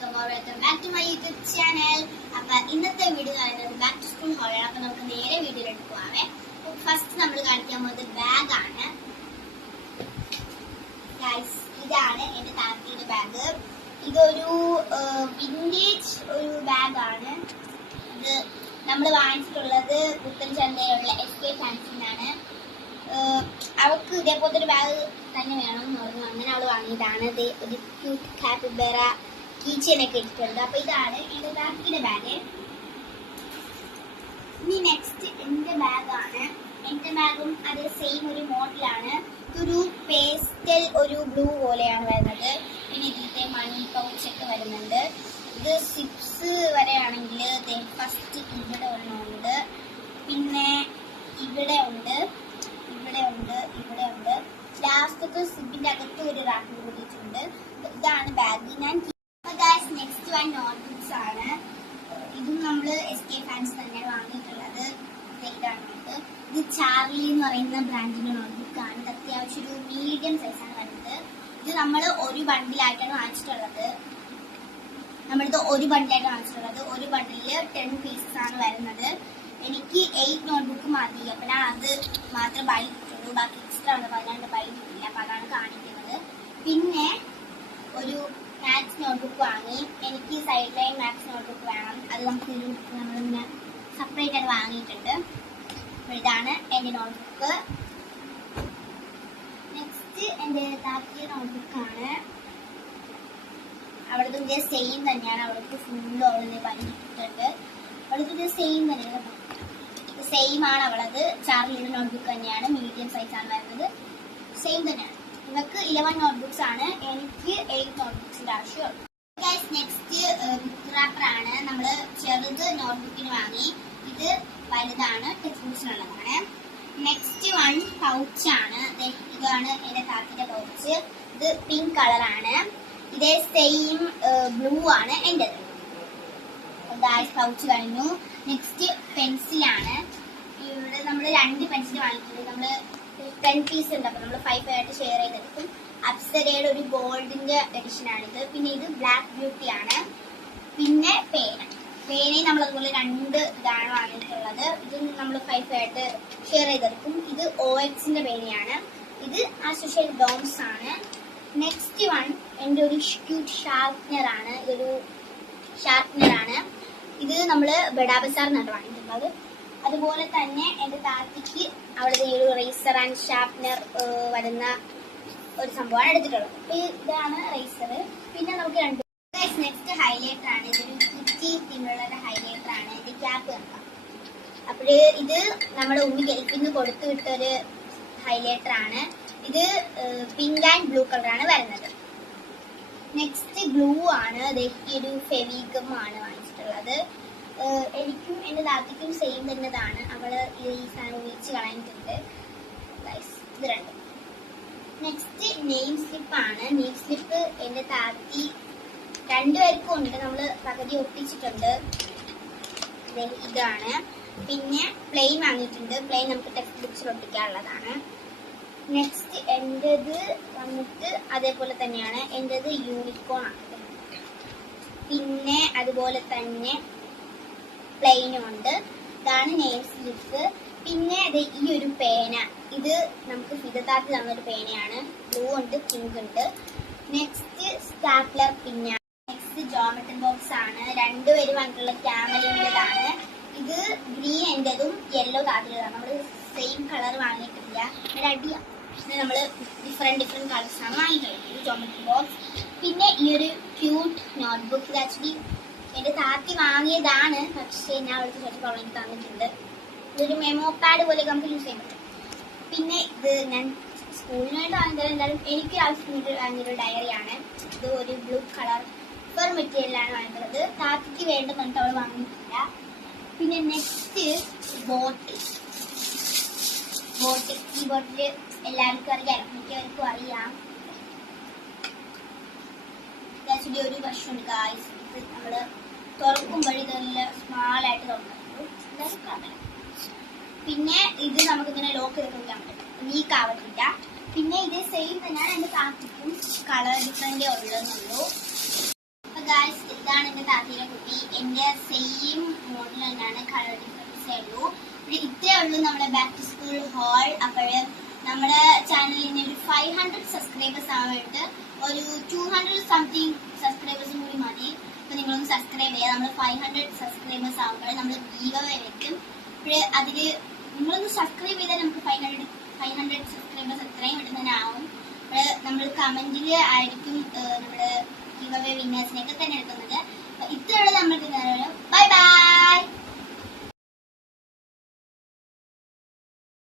welcome back to my YouTube channel. അപ്പോൾ ഇന്നത്തെ video പറയുന്നത് ബാക്ക് ടു സ്കൂൾ ഹോളാണ്. അപ്പോൾ നമുക്ക് നേരെ വീഡിയോയിലോട്ട് പോവാമേ. ഫസ്റ്റ് നമ്മൾ കാണിക്കാൻ പോകുന്നത് ബാഗ് ആണ്. ഗൈസ്, ഇതാണ് എൻ്റെ താത്തയുടെ ബാഗ്. ഇതൊരു വിന്റേജ് ഒരു ബാഗാണ്. ഇത് നമ്മൾ വാങ്ങിച്ചിട്ടുള്ളത് പുത്തൻചന്തയിലുള്ള SK ഫാൻസിന്നാണ്. അവൾക്ക് ഇതേപോലത്തെ ഒരു ബാഗ് തന്നെ വേണം എന്ന് പറഞ്ഞു. അങ്ങനെ അവൾ വാങ്ങിയതാണ്. ഇത് ഒരു ക്യൂട്ട് കാപ്പിബറ കീച്ചനൊക്കെ ഇട്ടിട്ടുണ്ട്. അപ്പൊ ഇതാണ് എന്റെ ബാഗിന്റെ ബാഗ്. ഇനി നെക്സ്റ്റ് എന്റെ ബാഗാണ്. എന്റെ ബാഗും അത് സെയിം ഒരു മോഡലാണ്. ഇതൊരു പേസ്റ്റൽ ഒരു ബ്ലൂ പോലെയാണ് വരുന്നത്. പിന്നെ ഇതിന്റെ മണി പൗച്ചൊക്കെ വരുന്നുണ്ട്. ഇത് 6 വരെയാണെങ്കിൽ ഫസ്റ്റ് ഇവിടെ ഒരെണ്ണമുണ്ട്, പിന്നെ ഇവിടെ ഉണ്ട്, ഇവിടെ ഉണ്ട്. ലാസ്റ്റത്തെ സിബിന്റെ അകത്ത് ഒരു റാക്ക് കൂടിയിട്ടുണ്ട്. ഇതാണ് ബാഗ്. ഞാൻ നെക്സ്റ്റ് വൺ നോട്ട്ബുക്സ് ആണ്. ഇതും നമ്മള് SK ഫാൻസ് തന്നെയാണ് വാങ്ങിയിട്ടുള്ളത്. ഇത് ചാർലി എന്ന് പറയുന്ന ബ്രാൻഡിന്റെ നോട്ട്ബുക്കാണ്. ഇത് അത്യാവശ്യം ഒരു മീഡിയം സൈസാണ് വരുന്നത്. ഇത് നമ്മൾ ഒരു ബണ്ടിലായിട്ടാണ് വാങ്ങിച്ചിട്ടുള്ളത്. ഒരു ബണ്ടില് 10 പീസസ് ആണ് വരുന്നത്. എനിക്ക് 8 നോട്ട്ബുക്ക് മതി. അപ്പൊ ഞാൻ അത് മാത്രം ബൈ ചെയ്തിട്ടുള്ളൂ. ബാക്കി എക്സ്ട്രാ ഉണ്ട്, 14 ബൈ ചെയ്തിട്ടില്ല. അപ്പൊ അതാണ് കാണിക്കുന്നത്. പിന്നെ ഒരു മാത്സ് നോട്ട്ബുക്ക് വാങ്ങി. എനിക്ക് സൈഡ് ലൈൻ മാത്സ് നോട്ട്ബുക്ക് വേണം. അത് നമ്മളിങ്ങനെ സെപ്പറേറ്റ് ആയിട്ട് വാങ്ങിയിട്ടുണ്ട്. അപ്പൊ ഇതാണ് എന്റെ നോട്ട്ബുക്ക്. നെക്സ്റ്റ് എന്റെ താക്കിയ നോട്ട്ബുക്കാണ്. അവിടുത്തെ സെയിം തന്നെയാണ്. അവൾക്ക് ഫുള്ള് അവളെ പണിയിട്ടിട്ടുണ്ട്. അവൾക്ക് സെയിം തന്നെയാണ്. സെയിം ആണ് അവളത്. ചാർലിയുടെ നോട്ട്ബുക്ക് തന്നെയാണ്. മീഡിയം സൈസ് ആണ് വരുന്നത്. സെയിം തന്നെയാണ്. ഇവർക്ക് 11 നോട്ട്ബുക്സ് ആണ്. എനിക്ക് 8 നോട്ട്ബുക്സിന്റെ ആവശ്യമുള്ളൂ. നെക്സ്റ്റ് ബുക്ക് റാപ്പർ ആണ്. നമ്മള് ചെറുത് നോട്ട്ബുക്കിന് വാങ്ങി. ഇത് വലുതാണ്, ടെക്സ്റ്റ് ബുക്സിനുള്ളതാണ്. നെക്സ്റ്റ് വൺ പൗച്ചാണ്. ഇതാണ് എന്റെ താത്തിന്റെ പൗച്ച്. ഇത് പിങ്ക് കളറാണ്. ഇതേ സെയിം ബ്ലൂ ആണ് എന്റേത്. പൗച്ച് കഴിഞ്ഞു. നെക്സ്റ്റ് പെൻസിലാണ്. ഇവിടെ നമ്മൾ 2 പെൻസിൽ വാങ്ങിക്കുന്നത്. നമ്മള് 10 പീസ് ഉണ്ട്. അപ്പൊ നമ്മൾ 5 ആയിട്ട് ഷെയർ ചെയ്തെടുക്കും. അപ്സരയുടെ ഒരു ഗോൾഡിന്റെ എഡിഷൻ ആണിത്. പിന്നെ ഇത് ബ്ലാക്ക് ബ്യൂട്ടി ആണ്. പിന്നെ പേനയും നമ്മൾ അതുപോലെ 2 ഇതാണ് വാങ്ങിയിട്ടുള്ളത്. ഇത് നമ്മൾ 5 ആയിട്ട് ഷെയർ ചെയ്തെടുക്കും. ഇത് OXന്റെ പേനയാണ്. ഇത് ആസ്യൂഷ്വൽ ഡോംസ് ആണ്. നെക്സ്റ്റ് വൺ എന്റെ ഒരു ക്യൂട്ട് ഷാർപ്നർ ആണ്. ഇതൊരു ഷാർപ്നർ ആണ്. ഇത് നമ്മള് ബഡാ ബസാറിനാണ് വാങ്ങിയിട്ടുള്ളത്. അതുപോലെ തന്നെ എന്റെ താത്തിക്ക് അവിടെ ഒരു റേസർ ആൻഡ് ഷാർപ്നർ വരുന്ന ഒരു സംഭവമാണ് എടുത്തിട്ടുള്ളത്. ഇതാണ് റേസർ. പിന്നെ നമുക്ക് നെക്സ്റ്റ് ഹൈലൈറ്റർ ആണ്. ഇതൊരു കുറ്റി തീമുള്ള ഹൈലൈറ്റർ ആണ്. ഇത് ക്യാപ്പ് നോക്കാം. അപ്പോഴ് ഇത് നമ്മുടെ ഉമ്മി ഗൾഫിന്ന് കൊടുത്തു വിട്ടൊരു ഹൈലൈറ്റർ ആണ്. ഇത് പിങ്ക് ആൻഡ് ബ്ലൂ കളറാണ് വരുന്നത്. നെക്സ്റ്റ് ഗ്ലൂ ആണ്. ഒരു ഫെവിഗം ആണ് വാങ്ങിച്ചിട്ടുള്ളത്. എനിക്കും എന്റെ താത്തിക്കും സെയിം തന്നെതാണ്. അവള് ഈ സാധനം ഉപയോഗിച്ച് കളഞ്ഞിട്ടുണ്ട്. ഇത് 2. നെക്സ്റ്റ് നെയിം സ്ലിപ്പ് ആണ്. നെയിം സ്ലിപ്പ് എന്റെ താത്തി 2 പേർക്കും ഉണ്ട്. നമ്മള് പകുതി ഒട്ടിച്ചിട്ടുണ്ട്. ഇതാണ്. പിന്നെ പ്ലെയിൻ വാങ്ങിയിട്ടുണ്ട്. പ്ലെയിൻ നമുക്ക് ടെക്സ്റ്റ് ബുക്സിൽ ഒട്ടിക്കാനുള്ളതാണ്. നെക്സ്റ്റ് എന്റേത് വന്നിട്ട് അതേപോലെ തന്നെയാണ്. എന്റേത് യൂണിക്കോൺ ആണ്. പിന്നെ അതുപോലെ തന്നെ പ്ലെയിനും ഉണ്ട്. ഇതാണ് നെയിം സ്ലിപ്പ്. പിന്നെ ഈ ഒരു പേന, ഇത് നമുക്ക് ഫിദത്താത്തി തന്നൊരു പേനയാണ്. ബ്ലൂ ഉണ്ട്, പിങ്ക് ഉണ്ട്. നെക്സ്റ്റ് സ്റ്റാപ്ലർ പിന്നാണ്. നെക്സ്റ്റ് ജോമെട്രി ബോക്സ് ആണ്. 2 പേര് വന്നിട്ടുള്ള ക്യാമലിൻ്റെതാണ്. ഇത് ഗ്രീൻ എന്റേതും യെല്ലോ താത്തിൻ്റെതാണ്. നമ്മള് സെയിം കളർ വാങ്ങിയിട്ടില്ല. അടിയാണ്. നമ്മള് ഡിഫറെന്റ് കളേഴ്സ് ആണ് വാങ്ങിയിട്ടുള്ളത്. Geometry box. പിന്നെ ഈ ഒരു ക്യൂട്ട് നോട്ട്ബുക്ക്. ഇത് ആക്ച്വലി എന്റെ താത്തി വാങ്ങിയതാണ്. പക്ഷെ ഞാൻ അവൾക്ക് കുറച്ച് പ്രോബ്ലം തന്നിട്ടുണ്ട്. ഇതൊരു മെമോ പാഡ് പോലെ നമുക്ക് യൂസ് ചെയ്യാൻ പറ്റും. പിന്നെ ഇത് ഞാൻ സ്കൂളിനായിട്ട് വാങ്ങിയത്. എന്തായാലും എനിക്ക് ആവശ്യമായിട്ട് വാങ്ങിയൊരു ഡയറിയാണ്. ഇത് ഒരു ബ്ലൂ കളർ ഫർ മെറ്റീരിയലാണ് വാങ്ങിയിട്ടുള്ളത്. താത്തിക്ക് വേണ്ടെന്നിട്ട് അവൾ വാങ്ങിയിട്ടില്ല. പിന്നെ നെക്സ്റ്റ് ബോട്ടിൽ. ഈ ബോട്ടില് എല്ലാവർക്കും അറിയാം, മിക്കവർക്കും അറിയാം. ആക്ച്വലി ഒരു വർഷമുണ്ട് ഗായ്സ്. ഇത് നമ്മള് തുറക്കുമ്പോഴേ ഇതെല്ലാം സ്മാളായിട്ട് തുറന്നു. പിന്നെ ഇത് നമുക്കിങ്ങനെ ലോക്ക് ചെയ്തൊക്കെ വെക്കാൻ പറ്റും. ലീക്ക് ആവത്തില്ല. പിന്നെ ഇത് സെയിം തന്നെയാണ്. എന്റെ താത്തിക്കും കളർ ഡിഫറൻറ്റേ ഉള്ളതെന്നുള്ളൂ. അപ്പൊ ഗായ്സ് ഇതാണ് എന്റെ താത്തയുടെ കുട്ടി. എന്റെ സെയിം മോഡൽ തന്നെയാണ്, കളർ ഡിഫറൻസേ ഉള്ളൂ. പിന്നെ ഇത്രേ ഉള്ളൂ നമ്മുടെ ബാക്ക് ടു സ്കൂൾ ഹോൾ. അപ്പോഴ് നമ്മുടെ ചാനലിന് ഒരു 500 സബ്സ്ക്രൈബേഴ്സ് ആവാനായിട്ട് ഒരു 200 സംതിങ് സബ്സ്ക്രൈബേഴ്സും കൂടി മതി. അപ്പൊ നിങ്ങളൊന്ന് സബ്സ്ക്രൈബ് ചെയ്യുക. നമ്മൾ 500 സബ്സ്ക്രൈബേഴ്സ് ആവുമ്പോൾ നമ്മൾ ഗീവ് വെക്കും. അപ്പോൾ അതില് നിങ്ങളൊന്ന് സബ്സ്ക്രൈബ് ചെയ്താൽ നമുക്ക് 500 സബ്സ്ക്രൈബേഴ്സ് എത്രയും പെട്ടെന്ന് തന്നെ ആവും. അപ്പോൾ നമ്മൾ കമന്റിൽ ആയിരിക്കും നമ്മുടെ ഗീവ് അവേ വിന്നേഴ്സിനെയൊക്കെ തന്നെ എടുക്കുന്നത്. ഇത്രയുള്ള നമ്മുടെ ബൈ ബൈ.